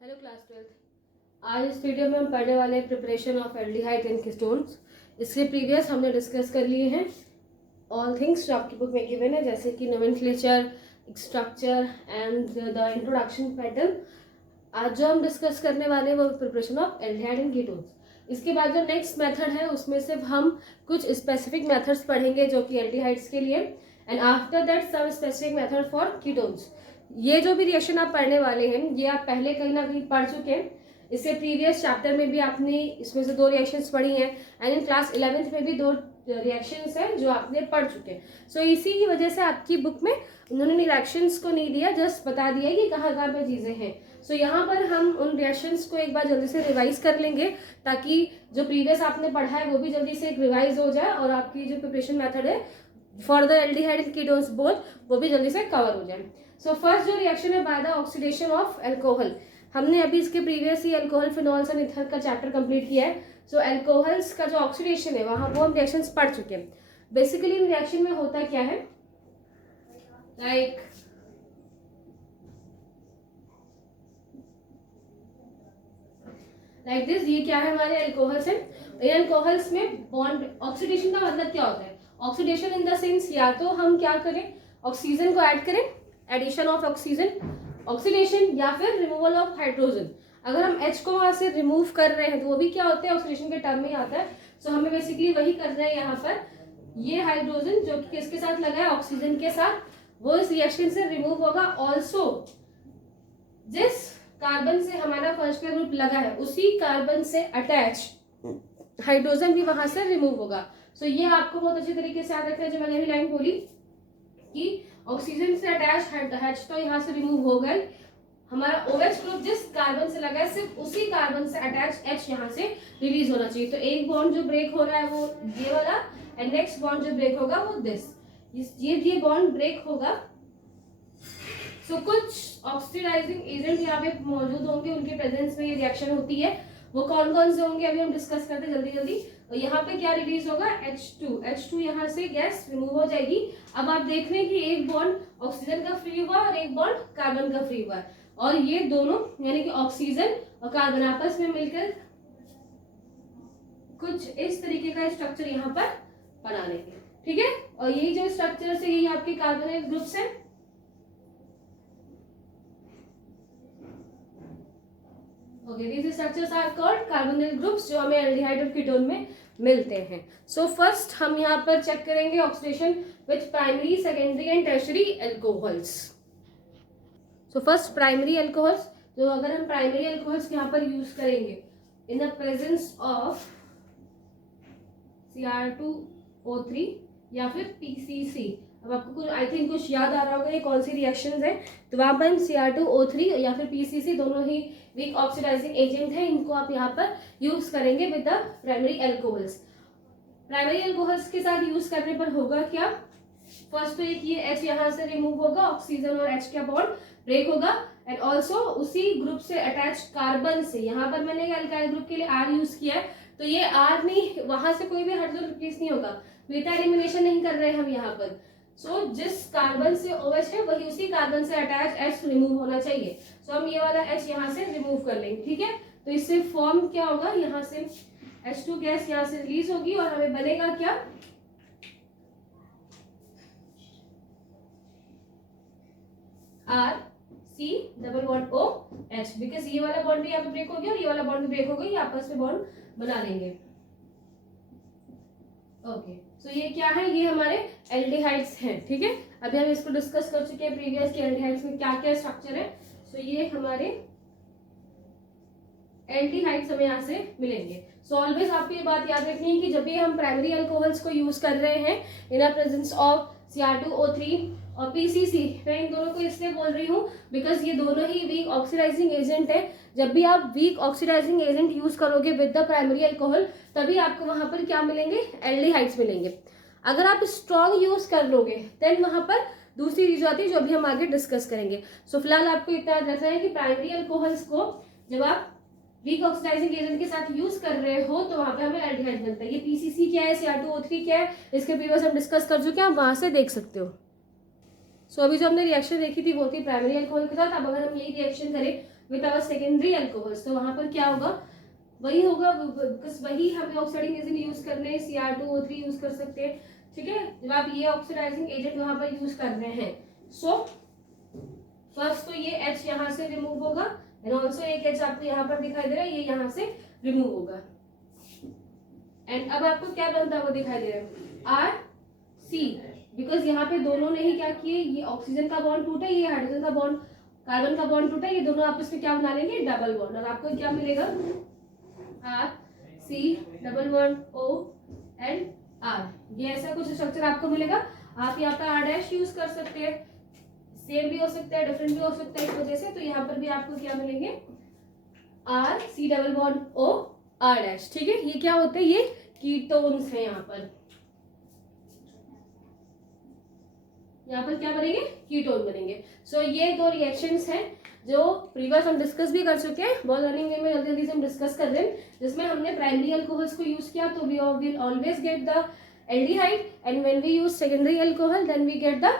Hello class 12। आज इस video में हम पढ़ने वाले हैं preparation of aldehyde and ketones. इसके प्रीवियस हमने डिस्कस कर लिए हैं ऑल थिंग्स जो आपकी बुक में गिवन है, जैसे कि nomenclature, structure and the introduction pattern. आज जो हम डिस्कस करने वाले हैं वो preparation of aldehyde and ketones. इसके बाद जो नेक्स्ट मेथड है उसमें सिर्फ हम कुछ स्पेसिफिक मेथड्स पढ़ेंगे जो कि एल्डिहाइड्स के लिए, and after that some specific method for ketones. ये जो भी रिएक्शन आप पढ़ने वाले हैं ये आप पहले कहीं ना कहीं पढ़ चुके हैं। इससे प्रीवियस चैप्टर में भी आपने इसमें से 2 रिएक्शंस पढ़ी हैं, एंड इन क्लास 11th में भी 2 रिएक्शंस हैं जो आपने पढ़ चुके हैं। सो इसी की वजह से आपकी बुक में उन्होंने रिएक्शंस को नहीं दिया, जस्ट बता दिया कि कहाँ कहाँ पे चीज़ें हैं। सो यहाँ पर हम उन रिएक्शंस को एक बार जल्दी से रिवाइज कर लेंगे ताकि जो प्रीवियस आपने पढ़ा है वो भी जल्दी से रिवाइज हो जाए और आपकी जो प्रिपरेशन मेथड है for the aldehyde and ketones both वो भी जल्दी से कवर हो जाए। सो फर्स्ट जो रिएक्शन है by the oxidation of alcohol, हमने अभी इसके previous he alcohol, phenols and ether का चैप्टर कंप्लीट किया है। सो अल्कोहल्स का जो ऑक्सीडेशन है वहाँ वो हम रिएक्शंस पढ़ चुके हैं। बेसिकली इन रिएक्शन में होता क्या है, लाइक दिस, ये क्या है हमारे अल्कोहल्स हैं। इन अल्कोहल्स में बॉन्ड ऑक्सीडेशन का मतलब क्या होता है, ऑक्सीडेशन इन द सेंस या तो हम क्या करें ऑक्सीजन को ऐड करें, एडिशन ऑफ ऑक्सीजन, ऑक्सीडेशन, या फिर रिमूवल ऑफ हाइड्रोजन। अगर हम H को वहां से रिमूव कर रहे हैं तो वो भी क्या होता है ऑक्सीडेशन के टर्म में आता है। सो हमें बेसिकली वही करना है यहाँ पर। ये हाइड्रोजन जो कि किसके साथ लगा है, ऑक्सीजन के साथ, वो इस रिएक्शन से रिमूव होगा। ऑल्सो जिस कार्बन से हमारा फर्स्ट का ग्रुप लगा है उसी कार्बन से अटैच हाइड्रोजन भी वहां से रिमूव होगा। सो ये आपको बहुत अच्छे तरीके से याद रखना है जो मैंने अभी लाइन बोली कि ऑक्सीजन से अटैच H तो यहाँ से रिमूव हो गए, हमारा OH ग्रुप जिस कार्बन से लगा है सिर्फ उसी कार्बन से अटैच H यहाँ से रिलीज होना चाहिए। तो एक बॉन्ड जो ब्रेक हो रहा है वो ये वाला, एंड नेक्स्ट बॉन्ड जो ब्रेक होगा वो दिस, ये बॉन्ड ब्रेक होगा। सो कुछ ऑक्सीडाइजिंग एजेंट यहाँ पे मौजूद होंगे, उनके प्रेजेंस में ये रिएक्शन होती है। वो कौन कौन से होंगे अभी हम डिस्कस करते हैं जल्दी जल्दी। और यहाँ पे क्या रिलीज होगा, H2 यहाँ से गैस रिमूव हो जाएगी। अब आप देख रहे हैं कि एक बॉन्ड ऑक्सीजन का फ्री हुआ और एक बॉन्ड कार्बन का फ्री हुआ, और ये दोनों यानी कि ऑक्सीजन और कार्बन आपस में मिलकर कुछ इस तरीके का स्ट्रक्चर यहाँ पर बना लेंगे, ठीक है। और यही जो स्ट्रक्चर है यही आपके कार्बोनिल ग्रुप्स है। Okay, these structures are called carbonyl groups जो हमें एल्डिहाइड और कीटोन में मिलते हैं। सो फर्स्ट हम यहाँ पर चेक करेंगे oxidation with primary, secondary and tertiary alcohols. So first primary alcohols, जो अगर हम प्राइमरी अल्कोहल्स यहाँ पर यूज करेंगे in the presence of Cr2O3 या फिर PCC। अब आपको कुछ आई थिंक कुछ याद आ रहा होगा ये कौन सी रिएक्शंस है, तो वहां पर Cr2O3 या फिर PCC दोनों ही वीक ऑक्सीडाइजिंग एजेंट है, इनको आप यहाँ पर यूज करेंगे with the primary alcohols. Primary alcohols के साथ यूज करने पर होगा क्या, फर्स्ट तो एक ये H यहाँ से रिमूव होगा, ऑक्सीजन और H का बॉन्ड ब्रेक होगा, एंड ऑल्सो उसी ग्रुप से अटैच कार्बन से, यहाँ पर मैंने अल्काइल ग्रुप के लिए R यूज किया है, तो ये R नहीं, वहां से कोई भी हाइड्रोजन रिप्लेस नहीं होगा, बीटा एलिमिनेशन नहीं कर रहे हैं हम यहाँ पर। सो जिस कार्बन से OH है वही उसी कार्बन से अटैच H रिमूव होना चाहिए। सो हम ये वाला H यहाँ से रिमूव कर लेंगे, ठीक है। तो इससे फॉर्म क्या होगा, यहाँ से H2 गैस यहाँ से रिलीज होगी और हमें बनेगा क्या, RC≡OH, बिकॉज ये वाला बॉन्ड भी यहाँ पे ब्रेक हो गया और ये वाला बॉन्ड भी ब्रेक हो गया, ये आपस में बॉन्ड बना लेंगे। ओके, सो ये क्या है, ये हमारे एल्डिहाइड्स हैं, ठीक है। अभी हम इसको डिस्कस कर चुके हैं प्रीवियस के एल्डिहाइड्स में क्या क्या स्ट्रक्चर है। सो ये हमारे एल्डिहाइड्स हमें यहाँ से मिलेंगे। सो ऑलवेज आपको ये बात याद रखनी है कि जब भी हम प्राइमरी अल्कोहल्स को यूज कर रहे हैं in the presence of Cr2O3 और PCC, मैं इन दोनों को इसलिए बोल रही हूँ बिकॉज ये दोनों ही वीक ऑक्सीडाइजिंग एजेंट है। जब भी आप वीक ऑक्सीडाइजिंग एजेंट यूज करोगे विद द प्राइमरी अल्कोहल तभी आपको वहां पर क्या मिलेंगे, एल्डिहाइड्स मिलेंगे। अगर आप स्ट्रॉन्ग यूज कर लोगे देन वहां पर दूसरी चीज आती है जो अभी हम आगे डिस्कस करेंगे। सो फिलहाल आपको इतना याद रखना है कि प्राइमरी अल्कोहल्स को जब आप वीक ऑक्सीडाइजिंग एजेंट के साथ यूज कर रहे हो तो वहां पे हमें एल्डिहाइड मिलता है। ये PCC क्या है, Cr2O3 क्या है, इसके प्रीवियस हम डिस्कस कर चुके हैं, आप वहां से देख सकते हो। सो अभी जो हमने रिएक्शन देखी थी वो थी प्राइमरी अल्कोहल के साथ। अब अगर हम यही रिएक्शन करें विद आवर सेकेंडरी अल्कोहल्स, तो वहां पर क्या होगा, वही होगा, वही हमें ऑक्सीडाइजिंग एजेंट यूज करने हैं, Cr2O3 यूज कर सकते हैं, ठीक है, जब आप ये ऑक्सीडाइजिंग एजेंट वहां पर यूज कर रहे हैं। सो फर्स्ट तो ये H यहाँ से रिमूव होगा, एंड ऑल्सो एक H आपको यहाँ पर दिखाई दे रहा है, ये यहाँ से रिमूव होगा, एंड अब आपको क्या बनता है वो दिखाई दे रहा है RC, बिकॉज यहाँ पे दोनों ने ही क्या किए, ये ऑक्सीजन का बॉन्ड टूटा, ये हाइड्रोजन का बॉन्ड, कार्बन का बॉन्ड टूटा, ये दोनों आपस में क्या बना लेंगे, डबल बॉन्ड, और आपको क्या मिलेगा RC double bond O and R, ये ऐसा कुछ स्ट्रक्चर आपको मिलेगा। आप यहाँ पर R' यूज कर सकते हैं, सेम भी हो सकता है, डिफरेंट भी हो सकता है इस वजह से, तो यहाँ पर भी आपको क्या मिलेंगे RC double bond O R', ठीक है। ये क्या होते हैं, ये कीटोन्स है, यहाँ पर क्या बनेंगे, कीटोन बनेंगे। सो ये दो रिएक्शंस हैं जो प्रीवियस हम डिस्कस भी कर चुके हैं, बहुत रनिंग वे में जल्दी से हम डिस्कस कर रहे हैं, जिसमें हमने प्राइमरी अल्कोहल्स को यूज किया तो we will always get the aldehyde, and when we use secondary alcohol then we get the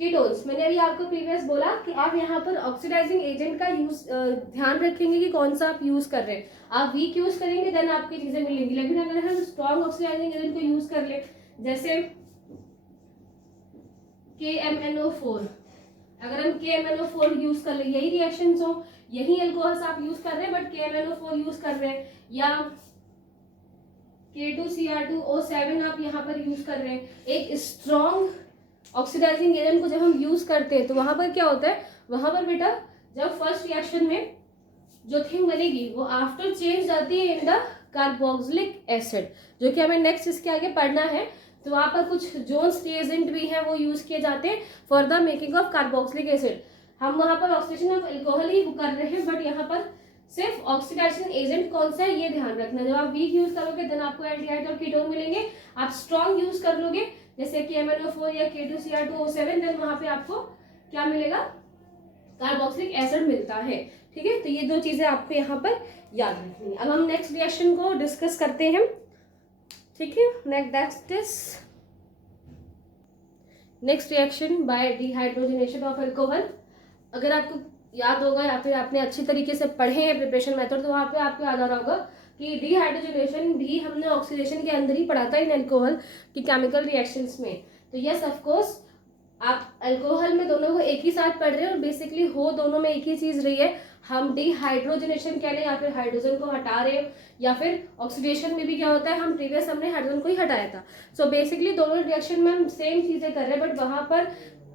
ketones. मैंने अभी आपको प्रीवियस बोला कि आप यहाँ पर ऑक्सीडाइजिंग एजेंट का यूज ध्यान रखेंगे कि कौन सा आप यूज कर रहे हैं। आप वीक यूज करेंगे देन आपकी चीजें मिलेंगी, लेकिन अगर हम स्ट्रॉन्ग ऑक्सीडाइजिंग एजेंट को यूज कर ले, जैसे KMNO4, अगर हम KMNO4 यूज कर ले, यही रिएक्शंस हो, यही अल्कोहल्स आप यूज कर रहे हैं, बट KMNO4 यूज कर रहे हैं, या K2Cr2O7 आप यहाँ पर यूज कर रहे हैं, एक स्ट्रॉन्ग ऑक्सीडाइजिंग एजेंट को जब हम यूज करते हैं तो वहां पर क्या होता है, वहां पर बेटा जब फर्स्ट रिएक्शन में जो थिंग बनेगी वो आफ्टर चेंज जाती है इन द कार्बोक्सिलिक एसिड, जो कि हमें नेक्स्ट इसके आगे पढ़ना है। तो वहां पर कुछ जोन्स रिएजेंट भी हैं वो यूज किए जाते हैं for the making of carboxylic acid. हम वहां पर ऑक्सीडेशन ऑफ अल्कोहल ही कर रहे हैं, बट यहाँ पर सिर्फ ऑक्सीडाइजिंग एजेंट कौन सा है ये ध्यान रखना। जब आप वीक यूज करोगे देन आपको एल्डिहाइड और कीटोन मिलेंगे, आप स्ट्रॉन्ग यूज कर लोगे जैसे कि MnO4 या K2Cr2O7 देन वहां पे आपको क्या मिलेगा, कार्बोक्सिलिक एसिड मिलता है, ठीक है। तो ये दो चीजें आपको यहाँ पर याद रखनी है। अब हम नेक्स्ट रिएक्शन को डिस्कस करते हैं, ठीक है। Next reaction by dehydrogenation of alcohol. अगर आपको याद होगा या फिर आपने अच्छी तरीके से पढ़े हैं प्रिपरेशन मेथड, तो वहाँ पे आपको याद आ रहा होगा कि डिहाइड्रोजनेशन भी हमने ऑक्सीडेशन के अंदर ही पढ़ा था इन अल्कोहल की केमिकल रिएक्शंस में। तो यस ऑफ कोर्स आप अल्कोहल में दोनों को एक ही साथ पढ़ रहे हो, और बेसिकली हो दोनों में एक ही चीज रही है, हम डिहाइड्रोजनेशन कह रहे हैं या फिर हाइड्रोजन को हटा रहे हो, या फिर ऑक्सीडेशन में भी क्या होता है, हम प्रीवियस हमने हाइड्रोजन को ही हटाया था। सो बेसिकली दोनों रिएक्शन में हम सेम चीजें कर रहे हैं, बट वहां पर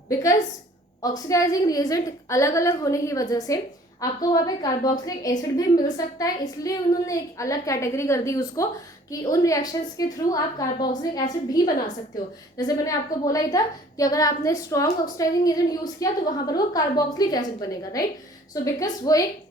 बिकॉज ऑक्सीडाइजिंग रिएजेंट अलग अलग होने की वजह से आपको वहाँ पे कार्बोक्सिलिक एसिड भी मिल सकता है, इसलिए उन्होंने एक अलग कैटेगरी कर दी उसको कि उन रिएक्शंस के थ्रू आप कार्बोक्सिलिक एसिड भी बना सकते हो। जैसे मैंने आपको बोला ही था कि अगर आपने स्ट्रॉन्ग ऑक्सीडाइजिंग एजेंट यूज किया तो वहां पर वो कार्बोक्सिलिक एसिड बनेगा, राइट। सो बिकॉज वो एक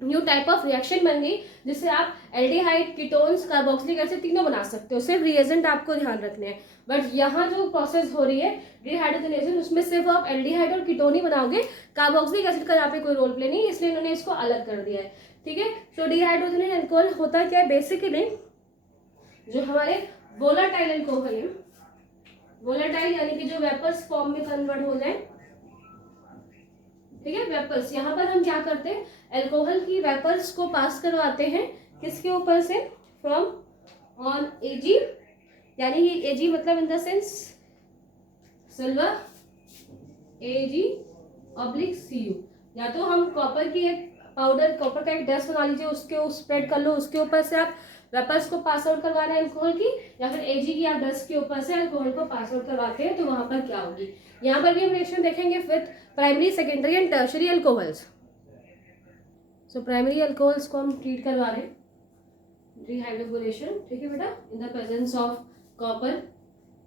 न्यू टाइप ऑफ रिएक्शन बन गई जिससे आप एल्डिहाइड, कीटोन्स, कार्बोक्सिलिक एसिड तीनों बना सकते हो। सिर्फ रिएजेंट आपको ध्यान रखने हैं, बट यहाँ जो प्रोसेस हो रही है डिहाइड्रोजनेशन, उसमें सिर्फ आप एल्डिहाइड और कीटोन ही बनाओगे, कार्बोक्सिलिक एसिड का यहाँ पे कोई रोल प्ले नहीं, इसलिए इन्होंने इसको अलग कर दिया है, ठीक है। तो डिहाइड्रोजनेटेड अल्कोहल होता क्या है, बेसिकली जो हमारे वोलाटाइल अल्कोहल है, वोलाटाइल यानी कि जो वेपर्स फॉर्म में कन्वर्ट हो जाए, ठीक है, वेपर्स। यहाँ पर हम क्या करते हैं, अल्कोहल की वेपर्स को पास करवाते हैं किसके ऊपर से, फ्रॉम ऑन Ag, यानी ये Ag मतलब in the sense silver Ag/Cu, या तो हम कॉपर की एक पाउडर, कॉपर का एक डस्ट बना लीजिए, उसके स्प्रेड कर लो, उसके ऊपर से आप वेपर्स को पास आउट करवा रहे हैं अल्कोहल की, या फिर Ag की आप डस्ट के ऊपर से अल्कोहल को पास आउट करवाते हैं, तो वहां पर क्या होगी। यहाँ पर भी हम रिएक्शन देखेंगे with primary, secondary and tertiary alcohols. So primary alcohols को हम ट्रीट करवा रहे हैं डिहाइड्रोजनेशन, ठीक है बेटा, in the presence of copper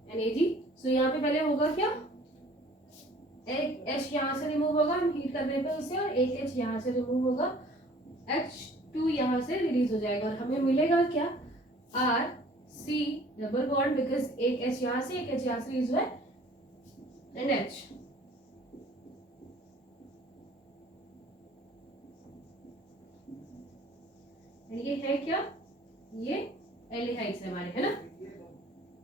and Ag। सो यहाँ पे पहले होगा क्या, एक H यहाँ से रिमूव होगा, हम हीट करने पे उसे, और एक H यहाँ से रिमूव होगा, H2 यहाँ से रिलीज हो जाएगा, और हमें मिलेगा क्या, RC डबल बॉन्ड, बिकॉज एक H यहाँ से एक H यहाँ से रिलीज हुआ है, एंड H। ये है क्या, ये एल्डिहाइड से हमारे, है ना,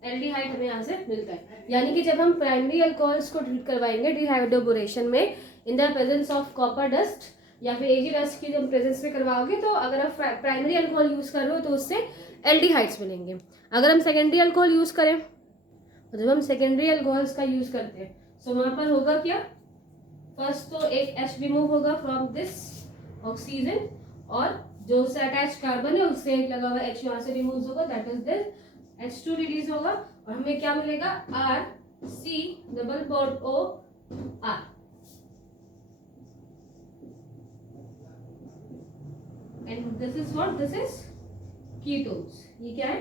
एल्डिहाइड हमें यहाँ से मिलता है। यानी कि जब हम प्राइमरी अल्कोहल्स को ट्रीट करवाएंगे डिहाइड्रोजनेशन में in the presence of copper dust, या फिर एजीडस्ट की जब प्रेजेंस में करवाओगे तो अगर आप प्राइमरी अल्कोहल यूज कर रहे हो तो उससे एल्डिहाइड्स मिलेंगे। अगर हम सेकेंडरी अल्कोहल यूज करें, तो जब हम सेकेंडरी अल्कोहल्स का यूज करते हैं तो वहां पर होगा क्या, फर्स्ट तो एक H रिमूव होगा फ्रॉम दिस ऑक्सीजन, और जो उससे अटैच कार्बन है उससे एक लगा हुआ H यहाँ से रिमूव होगा, that is this H2 release होगा, और हमें क्या मिलेगा, RC double bond OR। And this is what, this is ketones. ये क्या है,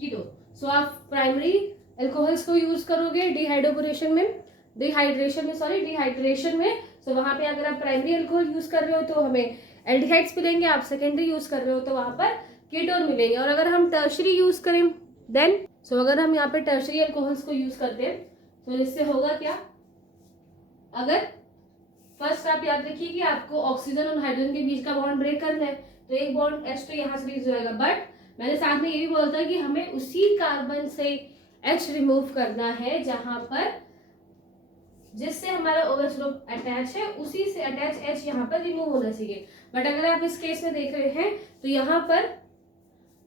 कीटोन। सो आप प्राइमरी अल्कोहल्स को यूज करोगे डिहाइड्रेशन में, डिहाइड्रेशन में। सो वहां पे अगर आप प्राइमरी अल्कोहल यूज कर रहे हो तो हमें एल्डिहाइड्स मिलेंगे, आप सेकेंडरी यूज कर रहे हो तो वहां पर कीटोन मिलेंगे। और अगर हम टर्शरी यूज करें देन, अगर हम यहाँ पे टर्शरी अल्कोहल्स को यूज करते हैं तो इससे होगा क्या, अगर फर्स्ट आप याद रखिए कि आपको ऑक्सीजन और हाइड्रोजन के बीच का बॉन्ड ब्रेक करना है, तो एक बॉन्ड H2 यहाँ से रिलीज होगा, बट मैंने साथ में ये भी बोला था कि हमें उसी कार्बन से H रिमूव करना है जहां पर जिससे हमारा OH ग्रुप अटैच है, उसी से अटैच H यहाँ पर रिमूव होना चाहिए। बट अगर आप इस केस में देख रहे हैं तो यहाँ पर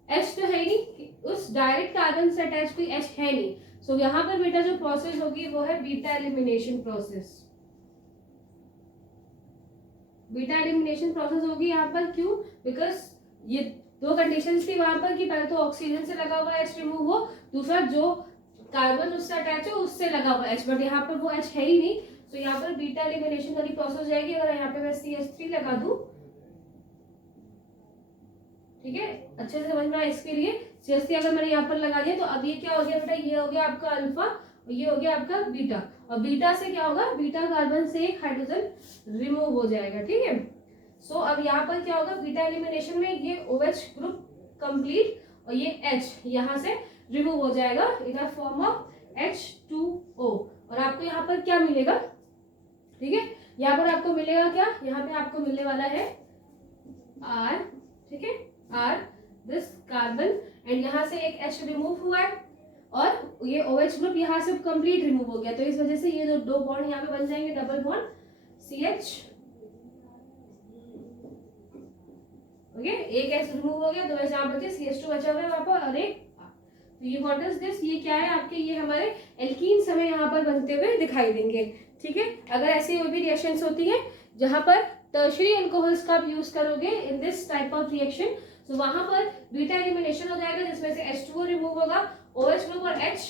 H तो है नहीं, उस डायरेक्ट कार्बन से अटैच कोई H है नहीं। सो यहाँ पर बेटा जो प्रोसेस होगी वो है beta elimination process. Beta elimination process होगी यहाँ पर, क्यों, बिकॉज ये दो कंडीशंस थी वहां पर कि पहले तो ऑक्सीजन से लगा हुआ H रिमूव हो, दूसरा जो कार्बन उससे अटैच हो उससे लगा हुआ H, बट यहाँ पर वो H है ही नहीं। तो यहाँ पर बीटा एलिमिनेशन वाली प्रोसेस जाएगी। अगर यहाँ पे मैं CH3 लगा दूं, ठीक है, अच्छे से समझ में आया इसके लिए, CH3 अगर मैंने यहाँ पर लगा दिया तो अब ये क्या हो गया बेटा, ये हो गया आपका अल्फा और ये हो गया आपका बीटा, और बीटा से क्या होगा, बीटा कार्बन से एक हाइड्रोजन रिमूव हो जाएगा, ठीक है। सो अब यहाँ पर क्या होगा, बीटा एलिमिनेशन में ये OH ग्रुप कंप्लीट और ये H यहाँ से रिमूव हो जाएगा in the form of H2O, और आपको यहाँ पर क्या मिलेगा, ठीक है, यहाँ पर आपको मिलेगा क्या, यहाँ पे आपको मिलने वाला है R, ठीक है, R दिस कार्बन, एंड यहाँ से एक H रिमूव हुआ है और ये OH ग्रुप यहाँ से कंप्लीट रिमूव हो गया, तो इस वजह से ये जो दो बॉन्ड यहाँ पे बन जाएंगे, डबल बॉन्ड CH, ओके, एक H रिमूव हो गया, दो H यहाँ बचे, CH2 बचा हुआ है वहां पर, और एक, तो ये व्हाट इज दिस, ये क्या है आपके, ये हमारे एल्कीन्स हमें यहाँ पर बनते हुए दिखाई देंगे, ठीक है। अगर ऐसी कोई भी रिएक्शंस होती है जहां पर टर्शरी अल्कोहल्स का आप यूज करोगे in this type of reaction, तो वहां पर बीटा एलिमिनेशन हो जाएगा जिसमें से H2O रिमूव होगा, OH ग्रुप और H,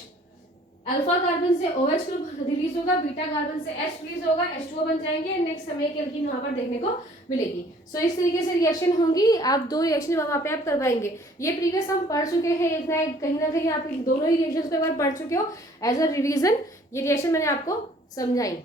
अल्फा कार्बन से OH ग्रुप रिलीज होगा, बीटा कार्बन से H रिलीज होगा, H2O बन जाएंगे, नेक्स्ट समय की एल्कीन वहां पर देखने को मिलेगी। सो इस तरीके से रिएक्शन होंगी, आप दो रिएक्शन वहां पे आप करवाएंगे। ये प्रीवियस हम पढ़ चुके हैं, एक कहीं ना कहीं आप दोनों ही रिएक्शंस पे बार पढ़ चुके हो, एज अ रिवीजन ये रिएक्शन मैंने आपको समझाई।